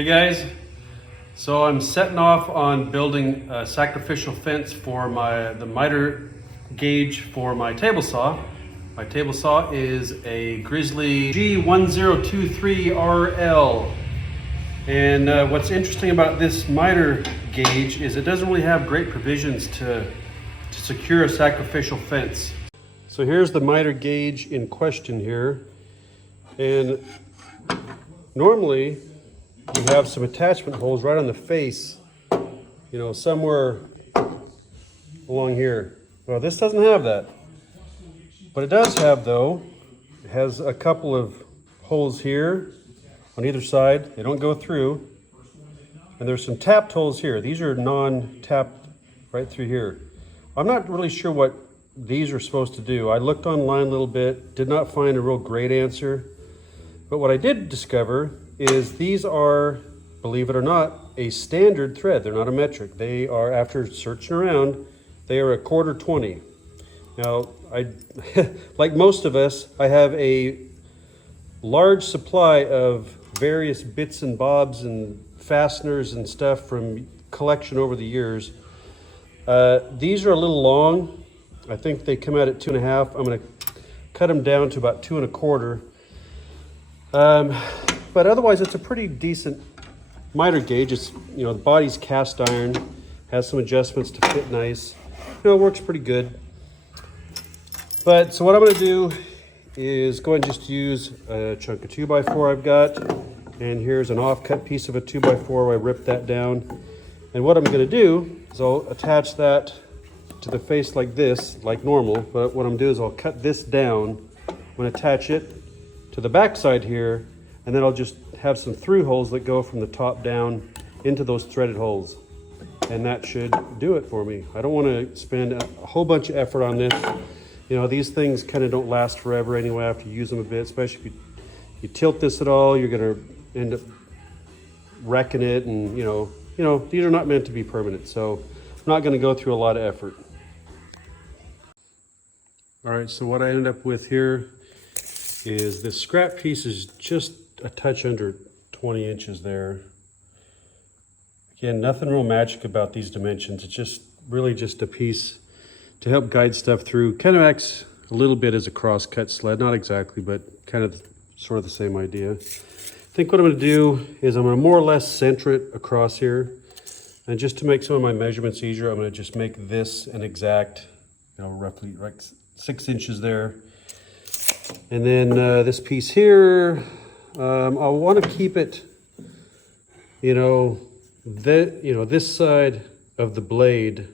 Hey guys, so I'm setting off on building a sacrificial fence for the miter gauge for my table saw. My table saw is a Grizzly G1023RL. And what's interesting about this miter gauge is it doesn't really have great provisions to secure a sacrificial fence. So here's the miter gauge in question here. And normally you have some attachment holes right on the face, you know, somewhere along here. Well, this doesn't have that. What it does have, though, it has a couple of holes here on either side. They don't go through. And there's some tapped holes here. These are non-tapped right through here. I'm not really sure what these are supposed to do. I looked online a little bit, did not find a real great answer. But what I did discover is these are, believe it or not, a standard thread. They're not a metric. They are, after searching around, they are a 1/4 20. Now, like most of us, I have a large supply of various bits and bobs and fasteners and stuff from collection over the years. These are a little long. I think they come out at 2.5. I'm going to cut them down to about 2 1/4. But otherwise, it's a pretty decent miter gauge. It's, you know, the body's cast iron, has some adjustments to fit nice. You know, it works pretty good. But so what I'm going to do is go ahead and just use a chunk of 2x4 I've got. And here's an offcut piece of a 2x4 where I ripped that down. And what I'm going to do is I'll attach that to the face like this, like normal. But what I'm going to do is I'll cut this down. I'm going to attach it to the back side here. And then I'll just have some through holes that go from the top down into those threaded holes. And that should do it for me. I don't want to spend a whole bunch of effort on this. You know, these things kind of don't last forever anyway after you use them a bit, especially if you tilt this at all, you're going to end up wrecking it. And, you know, these are not meant to be permanent. So I'm not going to go through a lot of effort. All right, so what I ended up with here is this scrap piece is just a touch under 20 inches there. Again, nothing real magic about these dimensions. It's just really just a piece to help guide stuff through. Kind of acts a little bit as a cross-cut sled, not exactly, but kind of sort of the same idea. I think what I'm going to do is I'm going to more or less center it across here. And just to make some of my measurements easier, I'm going to just make this an exact, you know, roughly like 6 inches there. And then this piece here, I'll want to keep it, this side of the blade,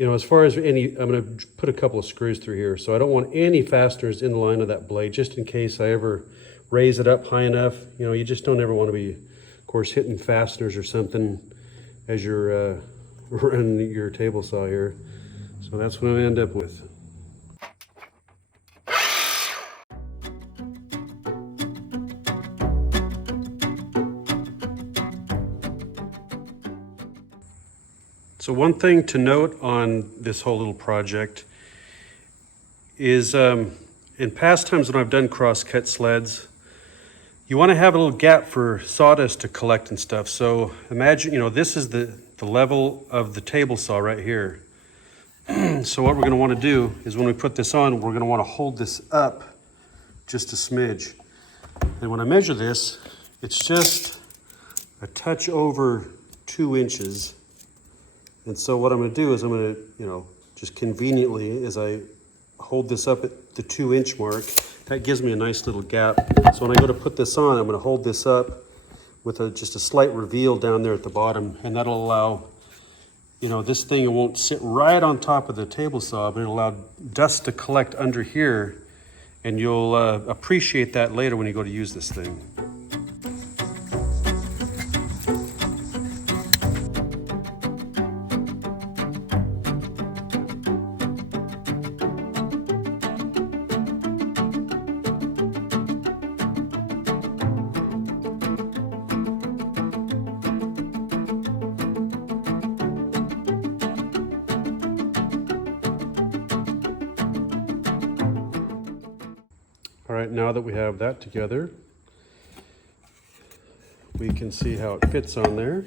as far as I'm going to put a couple of screws through here. So I don't want any fasteners in the line of that blade, just in case I ever raise it up high enough. You just don't ever want to be, of course, hitting fasteners or something as you're running your table saw here. So that's what I end up with. So one thing to note on this whole little project is in past times when I've done cross-cut sleds, you want to have a little gap for sawdust to collect and stuff. So imagine, this is the level of the table saw right here. So what we're going to want to do is when we put this on, we're going to want to hold this up just a smidge. And when I measure this, it's just a touch over 2 inches. And so what I'm going to do is I'm going to, just conveniently, as I hold this up at the 2 inch mark, that gives me a nice little gap. So when I go to put this on, I'm going to hold this up with just a slight reveal down there at the bottom. And that'll allow, this thing won't sit right on top of the table saw, but it'll allow dust to collect under here. And you'll appreciate that later when you go to use this thing. All right, now that we have that together, we can see how it fits on there.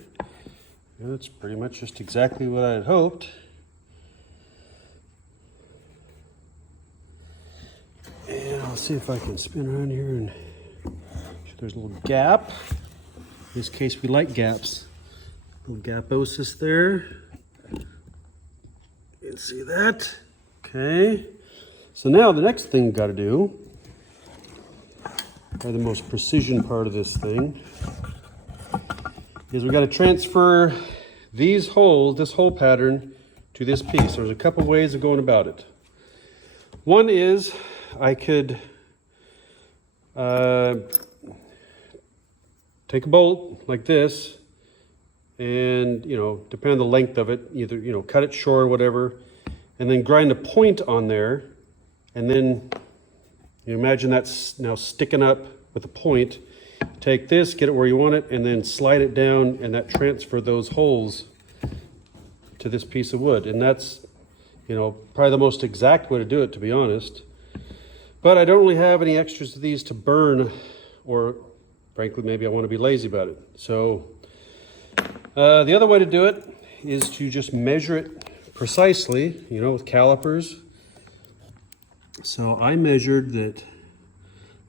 And it's pretty much just exactly what I had hoped. And I'll see if I can spin around here and there's a little gap. In this case, we like gaps. Little gaposis there. You can see that. Okay. So now the next thing we've got to do, or the most precision part of this thing, is we've got to transfer these holes, this hole pattern, to this piece. There's a couple ways of going about it. One is I could take a bolt like this and, depending on the length of it, either, cut it short or whatever, and then grind a point on there, and then imagine that's now sticking up with a point. Take this, get it where you want it, and then slide it down, and that transfer those holes to this piece of wood. And that's, probably the most exact way to do it, to be honest. But I don't really have any extras of these to burn, or frankly, maybe I want to be lazy about it. So the other way to do it is to just measure it precisely, with calipers. So I measured that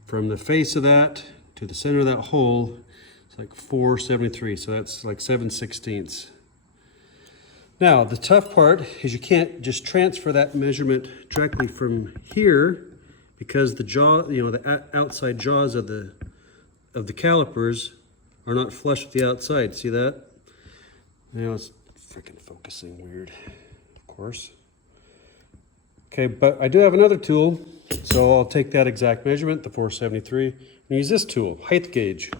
from the face of that to the center of that hole, it's like 473. So that's like 7/16. Now, the tough part is you can't just transfer that measurement directly from here, because the jaw, the outside jaws of the calipers are not flush with the outside. See that? Now it's freaking focusing weird, of course. Okay, but I do have another tool, so I'll take that exact measurement, the 473, and use this tool, height gauge.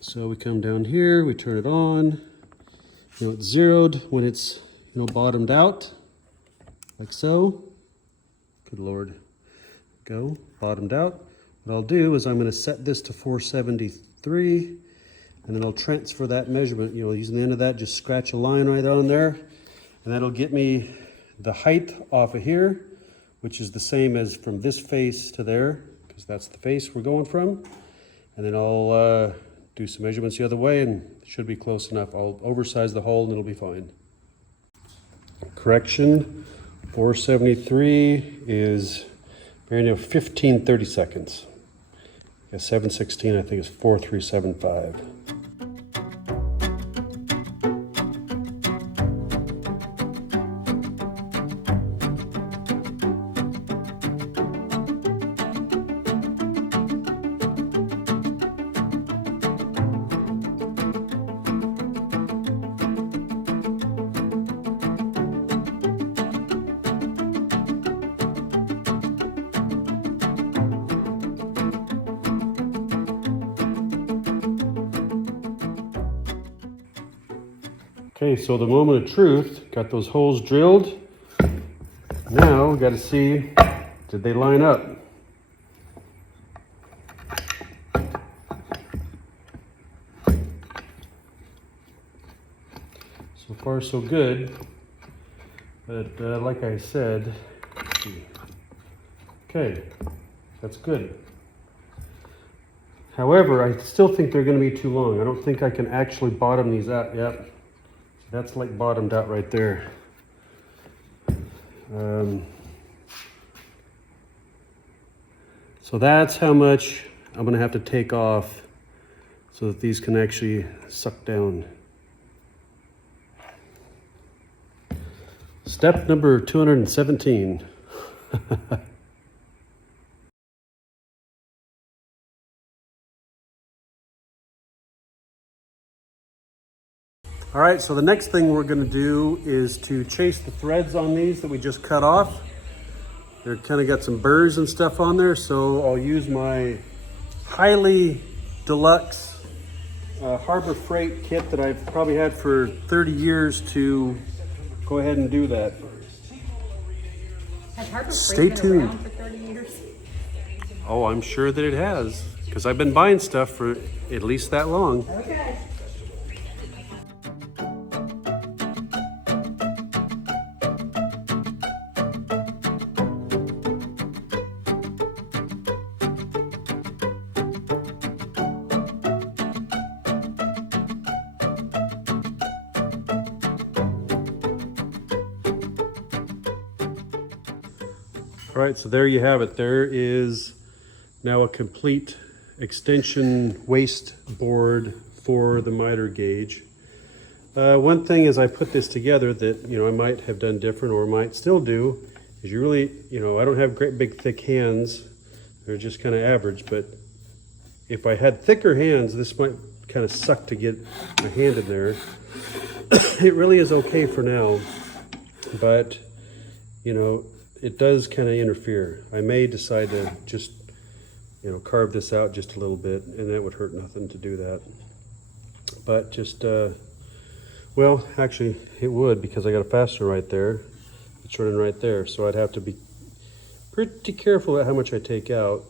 So we come down here, we turn it on. It's zeroed when it's bottomed out, like so. Good Lord. Go, bottomed out. What I'll do is I'm going to set this to 473, and then I'll transfer that measurement, using the end of that, just scratch a line right on there, and that'll get me the height off of here, which is the same as from this face to there, because that's the face we're going from. And then I'll do some measurements the other way, and it should be close enough. I'll oversize the hole and it'll be fine. Correction, 473 is very near 15/30 seconds. 7/16 I think is 4375. Okay, so the moment of truth, got those holes drilled. Now we got to see, did they line up? So far so good, but like I said, okay, that's good. However, I still think they're going to be too long. I don't think I can actually bottom these out yet. That's like bottomed out right there. So that's how much I'm going to have to take off so that these can actually suck down. Step number 217. All right, so the next thing we're going to do is to chase the threads on these that we just cut off. They're kind of got some burrs and stuff on there, so I'll use my highly deluxe Harbor Freight kit that I've probably had for 30 years to go ahead and do that. Has Harbor Freight Stay been tuned. around for 30 years? Oh, I'm sure that it has, because I've been buying stuff for at least that long. Okay. All right, so there you have it. There is now a complete extension waste board for the miter gauge. One thing as I put this together that, I might have done different or might still do is you really, I don't have great big thick hands. They're just kind of average, but if I had thicker hands, this might kind of suck to get my hand in there. It really is okay for now, but it does kind of interfere. I may decide to just, carve this out just a little bit, and that would hurt nothing to do that. But just, well, actually it would, because I got a fastener right there. It's running right there, so I'd have to be pretty careful at how much I take out.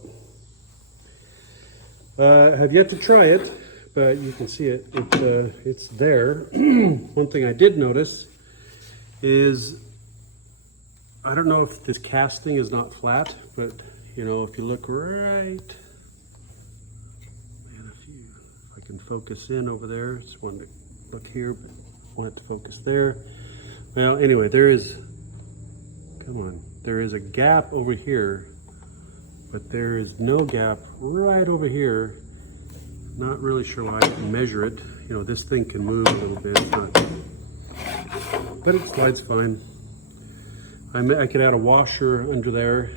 I have yet to try it, but you can see it. It's there. One thing I did notice is, I don't know if this casting is not flat, but if you look right, man, if I can focus in over there, just wanted to look here, but want it to focus there. Well, anyway, there is a gap over here, but there is no gap right over here. Not really sure why I can measure it. This thing can move a little bit, but it slides fine. I could add a washer under there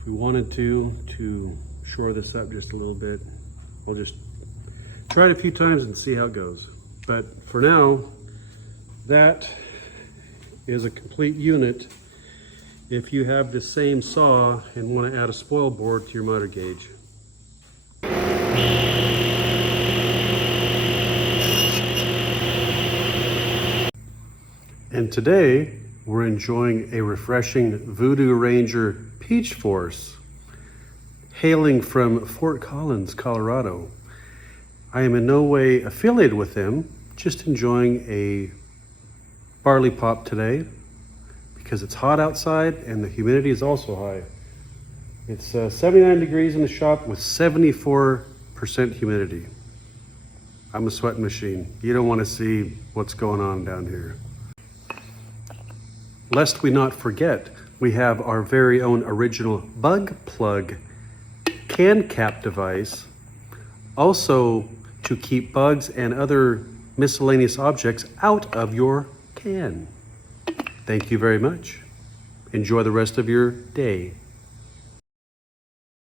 if we wanted to shore this up just a little bit. I'll just try it a few times and see how it goes. But for now, that is a complete unit if you have the same saw and want to add a spoil board to your miter gauge. And today we're enjoying a refreshing Voodoo Ranger Peach Force, hailing from Fort Collins, Colorado. I am in no way affiliated with them, just enjoying a barley pop today because it's hot outside and the humidity is also high. It's 79 degrees in the shop with 74% humidity. I'm a sweating machine. You don't want to see what's going on down here. Lest we not forget, we have our very own original bug plug can cap device, also to keep bugs and other miscellaneous objects out of your can. Thank you very much. Enjoy the rest of your day.